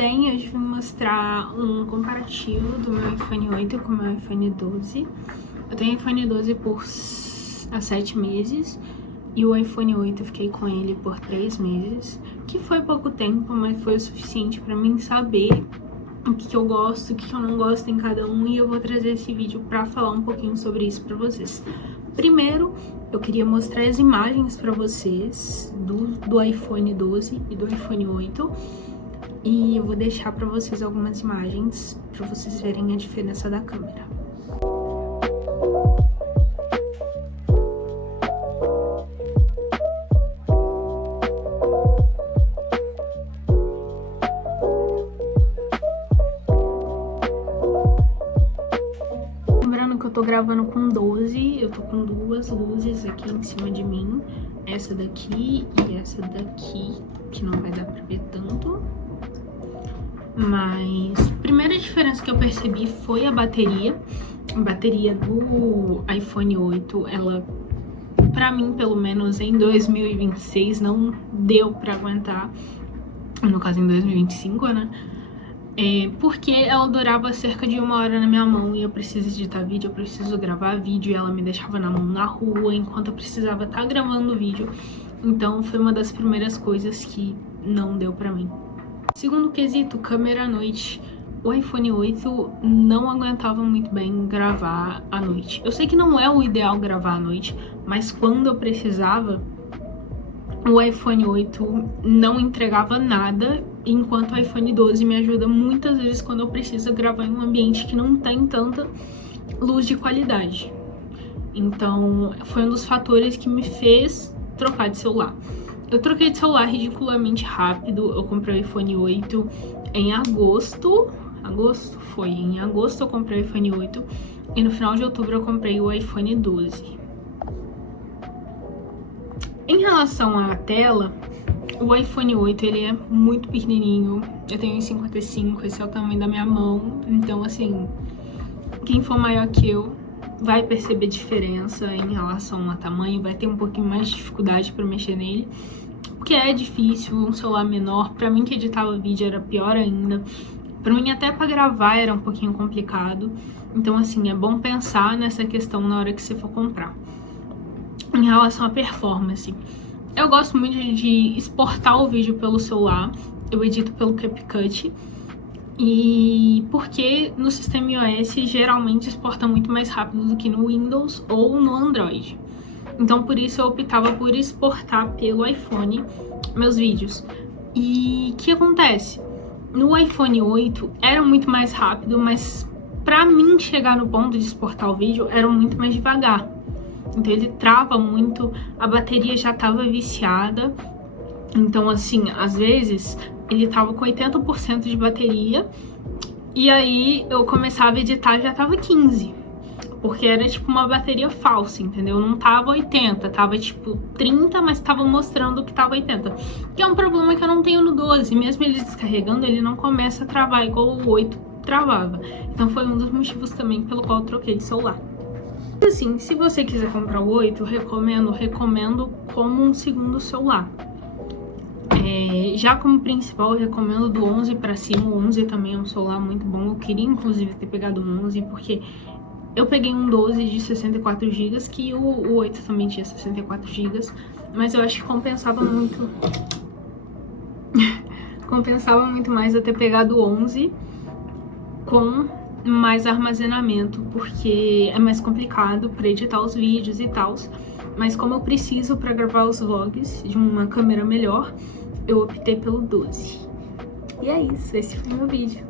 bem? Hoje vim mostrar um comparativo do meu iPhone 8 com o meu iPhone 12. Eu tenho iPhone 12 há 7 meses e o iPhone 8 eu fiquei com ele por 3 meses, que foi pouco tempo, mas foi o suficiente pra mim saber o que eu gosto, o que eu não gosto em cada um, e eu vou trazer esse vídeo pra falar um pouquinho sobre isso pra vocês. Primeiro, eu queria mostrar as imagens pra vocês do iPhone 12 e do iPhone 8. E eu vou deixar pra vocês algumas imagens pra vocês verem a diferença da câmera. Lembrando que eu tô gravando com 12, eu tô com duas luzes aqui em cima de mim. Essa daqui e essa daqui, que não vai dar pra ver tanto. Mas a primeira diferença que eu percebi foi a bateria. A bateria do iPhone 8, ela, pra mim, pelo menos em 2026, não deu pra aguentar. No caso, em 2025, né? Porque ela durava cerca de 1 hora na minha mão e eu preciso editar vídeo, eu preciso gravar vídeo, e ela me deixava na mão na rua enquanto eu precisava estar gravando vídeo. Então foi uma das primeiras coisas que não deu pra mim. Segundo quesito, câmera à noite. O iPhone 8 não aguentava muito bem gravar à noite. Eu sei que não é o ideal gravar à noite, mas quando eu precisava, o iPhone 8 não entregava nada, enquanto o iPhone 12 me ajuda muitas vezes quando eu preciso gravar em um ambiente que não tem tanta luz de qualidade. Então, foi um dos fatores que me fez trocar de celular. Eu troquei de celular ridiculamente rápido. Eu comprei o iPhone 8 em agosto. Em agosto eu comprei o iPhone 8 e no final de outubro eu comprei o iPhone 12. Em relação à tela, o iPhone 8 ele é muito pequenininho. Eu tenho 1,55, esse é o tamanho da minha mão. Então, assim, quem for maior que eu vai perceber diferença em relação a tamanho, vai ter um pouquinho mais de dificuldade para mexer nele, porque é difícil. Um celular menor, para mim que editava vídeo era pior ainda, para mim até para gravar era um pouquinho complicado. Então, assim, é bom pensar nessa questão na hora que você for comprar. Em relação à performance, eu gosto muito de exportar o vídeo pelo celular, eu edito pelo CapCut. E porque no sistema iOS geralmente exporta muito mais rápido do que no Windows ou no Android. Então por isso eu optava por exportar pelo iPhone meus vídeos. E o que acontece? No iPhone 8 era muito mais rápido, mas pra mim chegar no ponto de exportar o vídeo era muito mais devagar. Então ele trava muito, a bateria já tava viciada. Então, assim, às vezes ele tava com 80% de bateria e aí eu começava a editar e já tava 15%. Porque era tipo uma bateria falsa, entendeu? Não tava 80%, tava tipo 30%, mas tava mostrando que tava 80%. Que é um problema que eu não tenho no 12. Mesmo ele descarregando, ele não começa a travar igual o 8 travava. Então foi um dos motivos também pelo qual eu troquei de celular. Assim, se você quiser comprar o 8, recomendo como um segundo celular. Já como principal, eu recomendo do 11 pra cima. O 11 também é um celular muito bom. Eu queria, inclusive, ter pegado o 11, porque eu peguei um 12 de 64 GB, que o 8 também tinha 64 GB, mas eu acho que compensava muito. Compensava muito mais eu ter pegado o 11 com mais armazenamento, porque é mais complicado para editar os vídeos e tal. Mas como eu preciso para gravar os vlogs de uma câmera melhor, eu optei pelo 12. E é isso, esse foi o meu vídeo.